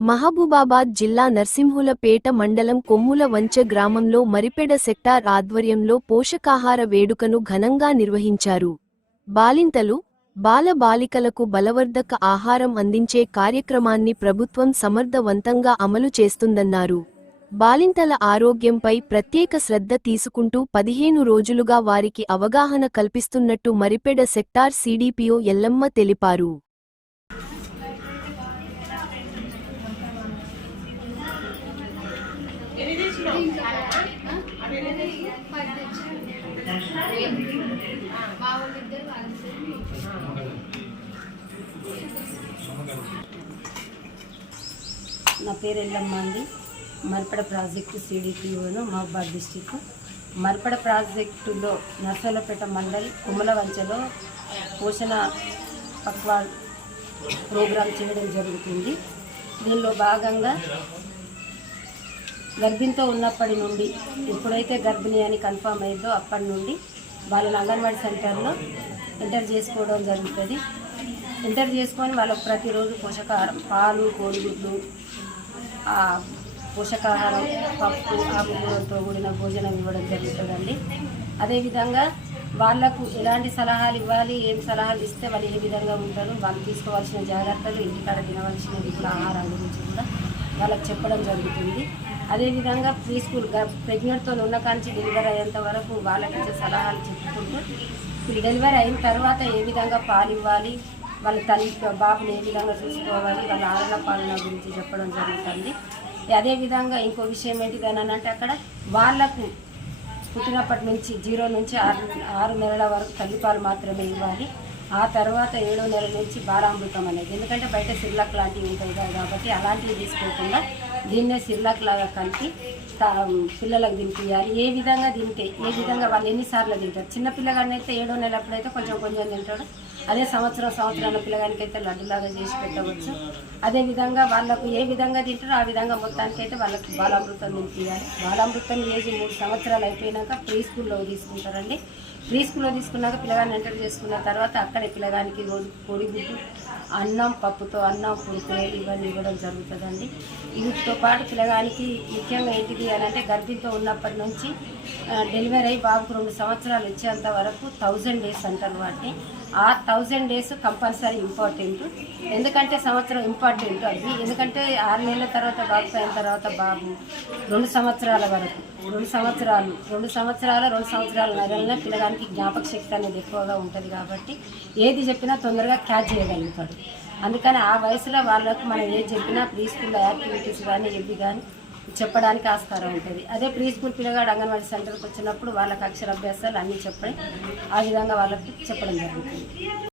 మహబూబాబాద్ జిల్లా నర్సింహులపేట మండలం కొమ్ముల వంచ గ్రామంలో మరిపెడ సెక్టార్ ఆధ్వర్యంలో పోషకాహార వేడుకను ఘనంగా నిర్వహించారు. బాలింతలు బాలబాలికలకు బలవర్ధక ఆహారం అందించే కార్యక్రమాన్ని ప్రభుత్వం సమర్థవంతంగా అమలు చేస్తుందన్నారు. బాలింతల ఆరోగ్యంపై ప్రత్యేక శ్రద్ధ తీసుకుంటూ పదిహేను రోజులుగా వారికి అవగాహన కల్పిస్తున్నట్టు మరిపెడ సెక్టార్ సీడీపీఓ ఎల్లమ్మ తెలిపారు. నా పేరు ఎల్లమ్మ అండి. మర్పడ ప్రాజెక్టు సిడిపిఓను మహబాద్ డిస్టిక్ మర్పడ ప్రాజెక్టులో నర్సలపేట మండల్ కుమలవంచలో పోషణ పక్వాల్ ప్రోగ్రాం చేయడం జరుగుతుంది. దీనిలో భాగంగా గర్భిణితో ఉన్నప్పటి నుండి ఎప్పుడైతే గర్భిణి అని కన్ఫామ్ అయిందో అప్పటి నుండి వాళ్ళని అంగన్వాడీ సెంటర్లో ఎంటర్ చేసుకోవడం జరుగుతుంది. ఎంటర్ చేసుకొని వాళ్ళకు ప్రతిరోజు పోషకాహారం పాలు కోడిగుడ్లు పోషకాహారం పప్పు ఆకుకూరలతో కూడిన భోజనం ఇవ్వడం జరుగుతుందండి. అదేవిధంగా వాళ్ళకు ఎలాంటి సలహాలు ఇవ్వాలి ఏం సలహాలు ఇస్తే వాళ్ళు ఏ విధంగా ఉంటారు వాళ్ళు తీసుకోవాల్సిన జాగ్రత్తలు ఇంటికాడ తినవలసిన ఇప్పుడు ఆహారం గురించి కూడా వాళ్ళకి చెప్పడం జరుగుతుంది. అదేవిధంగా ప్రీ స్కూల్ ప్రెగ్నెంట్తో ఉన్న కాంచి డెలివరీ అయ్యేంత వరకు వాళ్ళకి ఇచ్చే సలహాలు చెప్పుకుంటూ ఇప్పుడు డెలివరీ అయిన తర్వాత ఏ విధంగా పాలు ఇవ్వాలి? వాళ్ళ తల్లి బాబుని ఏ విధంగా చూసుకోవాలి? వాళ్ళ ఆరణ పాలన గురించి చెప్పడం జరుగుతుంది. అదేవిధంగా ఇంకో విషయం ఏంటిది అని అంటే అక్కడ వాళ్ళకు పుట్టినప్పటి నుంచి జీరో నుంచి ఆరు ఆరు నెలల వరకు తల్లిపాలు మాత్రమే ఇవ్వాలి. ఆ తర్వాత ఏడో నెల నుంచి బాలామృతం అనేది. ఎందుకంటే బయట సిర్లక్ లాంటివి ఉంటాయి కాబట్టి అలాంటివి తీసుకోకుండా దీన్నే సిర్లాక్ లాగా కలిపి పిల్లలకు తినిపించాలి ఏ విధంగా తింటే ఏ విధంగా వాళ్ళు ఎన్నిసార్లు తింటారు? చిన్న ఏడో నెలప్పుడైతే కొంచెం కొంచెం తింటాడు. అదే సంవత్సరం సంవత్సరాల పిల్లగానికి అయితే లడ్డులాగా చేసి పెట్టవచ్చు. అదే విధంగా వాళ్ళకు ఏ విధంగా తింటారో ఆ విధంగా మొత్తానికి అయితే వాళ్ళకి బాలామృతం తినిపించాలి బాలామృతం చేసి మూడు సంవత్సరాలు అయిపోయినాక ప్రీ స్కూల్లో తీసుకుంటారండి. ప్రీ స్కూల్లో తీసుకున్నాక పిల్లగాని ఎంటర్ చేసుకున్న తర్వాత అక్కడే పిల్లగానికి పొడి కోడిగుడ్డు అన్నం పప్పుతో అన్నం కురుకురేలు ఇవన్నీ ఇవ్వడం జరుగుతుందండి. వీటితో పాటు పిల్లగానికి ముఖ్యంగా ఏంటిది అని అంటే గర్భిణితో ఉన్నప్పటి నుంచి డెలివరీ అయ్యి బాబుకు రెండు సంవత్సరాలు వచ్చేంత వరకు థౌజండ్ డేస్ అంటారు వాటిని. ఆ థౌజండ్ డేస్ కంపల్సరీ ఇంపార్టెంట్ ఎందుకంటే సంవత్సరం ఇంపార్టెంట్ అది. ఎందుకంటే ఆరు నెలల తర్వాత బాబు అయిన తర్వాత బాబు రెండు సంవత్సరాల వరకు రెండు సంవత్సరాలు రెండు సంవత్సరాల రెండు సంవత్సరాల నెలలనే పిల్లగానికి జ్ఞాపక శక్తి అనేది ఎక్కువగా ఉంటుంది కాబట్టి ఏది చెప్పినా తొందరగా క్యాచ్ చేయగలుగుతాడు. అందుకని ఆ వయసులో వాళ్ళకు మనం ఏది చెప్పినా ప్రీ స్కూల్లో యాక్టివిటీస్ కానీ ఇవి కానీ చెప్పడానికి ఆస్కారం ఉంటుంది. అదే ప్రీ స్కూల్ పిల్లగాడు అంగన్వాడీ సెంటర్కి వచ్చినప్పుడు వాళ్ళకి అక్షరాభ్యాసాలు అన్నీ చెప్పడం ఆ విధంగా వాళ్ళకి చెప్పడం జరుగుతుంది.